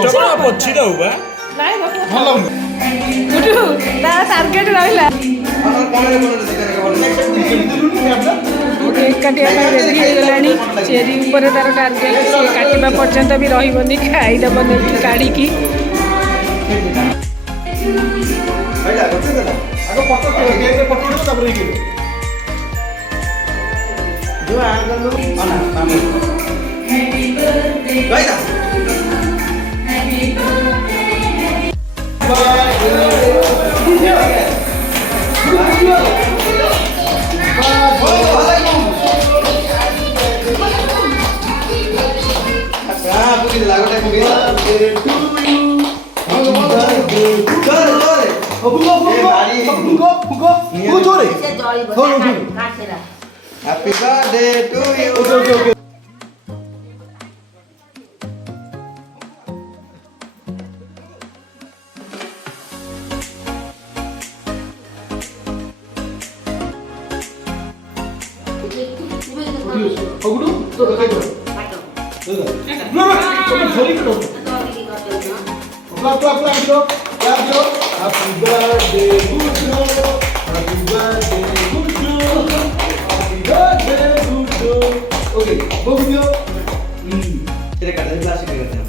ପଛିଟା ହଉ ନାଇଁ ଭଲ ଗୁଡୁ ତା ଟାର୍ଗେଟ ରହିଲା କେକ୍ କାଟିବା ପାଇଁ ରେଡି ହେଇଗଲାଣି ଚେରି ଉପରେ ତାର ଟାର୍ଗେଟ ସେ କାଟିବା ପର୍ଯ୍ୟନ୍ତ ବି ରହିବନି ଖାଇଦେବ ନେଇକି କାଢ଼ିକି Happy birthday to you. Gudu, tuh kayak gitu. Pelan gitu. Happy birthday Gudu. Happy birthday Gudu. Happy birthday Gudu. Oke, bawa video. Kita kata di plastik gitu.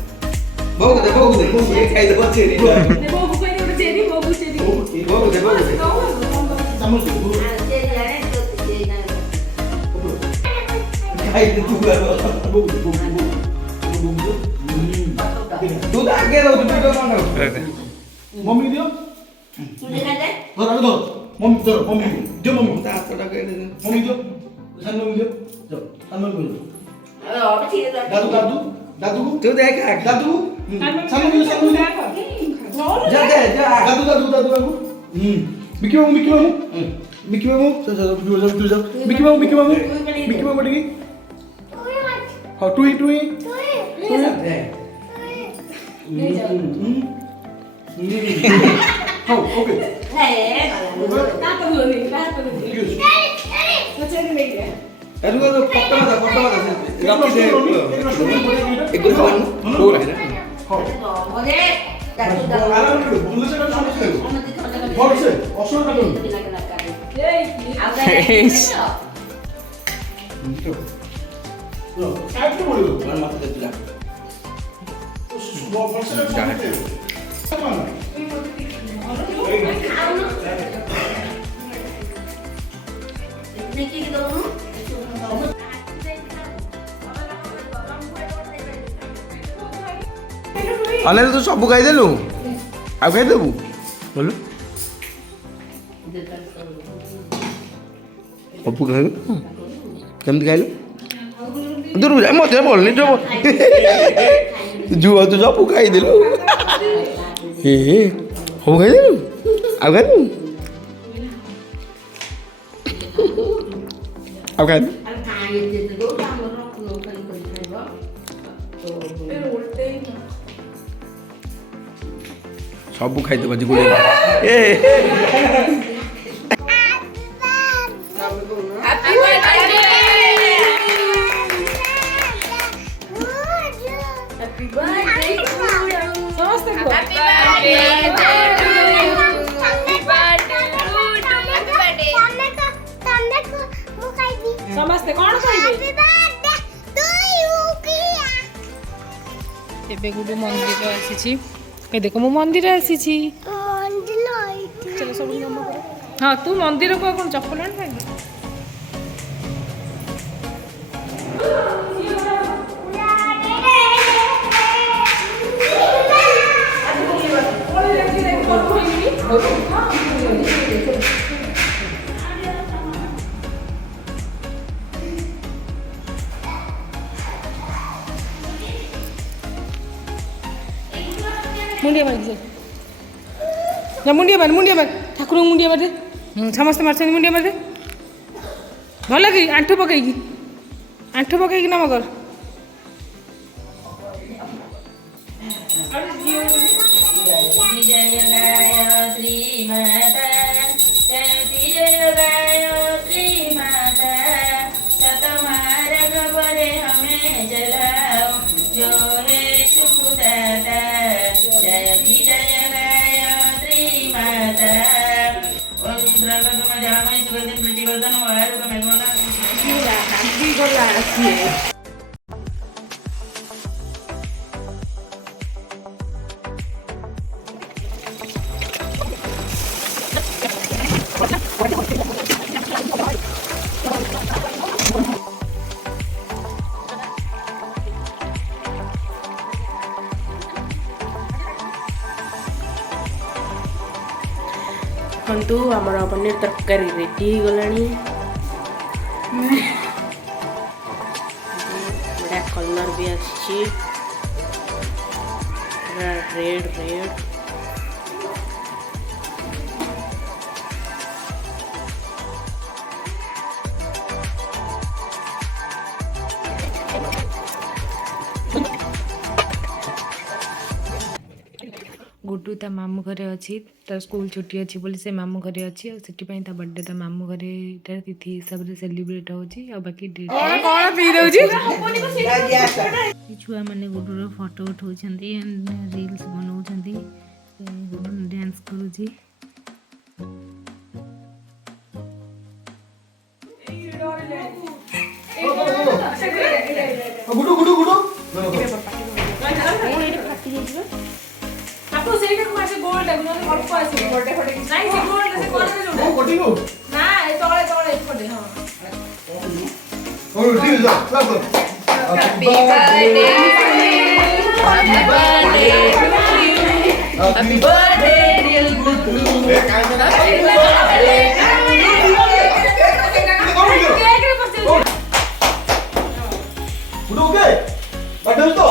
Bawa deh. Ini kayak dapat ceri. bawa buku ini udah jadi bawa buku jadi Bawa deh. Sama dulu. Kayak itu juga loh. Tuh tak kira tuh video mana? Mami dia? sudah ada Tuh. Mami. Dia mami. Tak apa dah kayak itu. Mami dia. San mami dia. Tuh, san mami dia. halo apa sih Dadu. Tuh deh kak. Dadu. San mami dia. Jah. Dadu aku. Mickey mamu. Mickey mamu lagi. How tui. Oh, oke. Kenapa dulu nih? Aduh, foto mana? Rapi deh. Ikut kawan. अने तू सब खाईदेलु आ खाईदेबु बोलो सब खाइलु केमती खाइलु दूर जा मत बोलनी जो जुआ तू सब खाईदेलु हे हो खाईदेलु आ खाइलु आ खाइलु सब खाइदेबा जी गोले ए हैप्पी बर्थडे हैप्पी बर्थडे समस्त को हैप्पी बर्थडे समस्त कौन खाइबे एबे गुडू मंदिर रे आसीछि ए देखो मु मंदिर रे आसीछि चलो सब नमो करो हां तू मंदिर को कोन चप्पल आन खाइ मुंडिया मार ना मुंडिया मार ठाकुर मुंडिया मार दे समस्त मार मुंडिया मार दे भल कि आंठू पकईकी नम कर गला आसी खंतु आमर पनीर तरकारी रेडी गलानी बड़ा कलर भी आछि रेड रेड गुड्डू ता मामू घरे अच्छी तार स्कूल छुट्टी अच्छी बोली से मामू घरे अच्छी और सेटिपाई ता बर्थडे ता मामू घरे तार तिथि हिसाब से सेलिब्रेट होची और बाकी डेट कोन पी दउची छुआ माने गुड्डू रो फोटो उठाउछंती रील्स बनाउछंती गुड्डू डांस करूची गुडू गुडू गुडू आपको सेटा को मासे गोल्ड है गुना अल्प आसी बर्थडे फोटो नहीं से गोल्ड से कोन से जोड़ा कोटी को ना ए तळे तळे फोटो हां ओ ठीक है जा happy birthday happy birthday dear Guddu ए काय गुडू ओके बर्थडे तो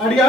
आइडिया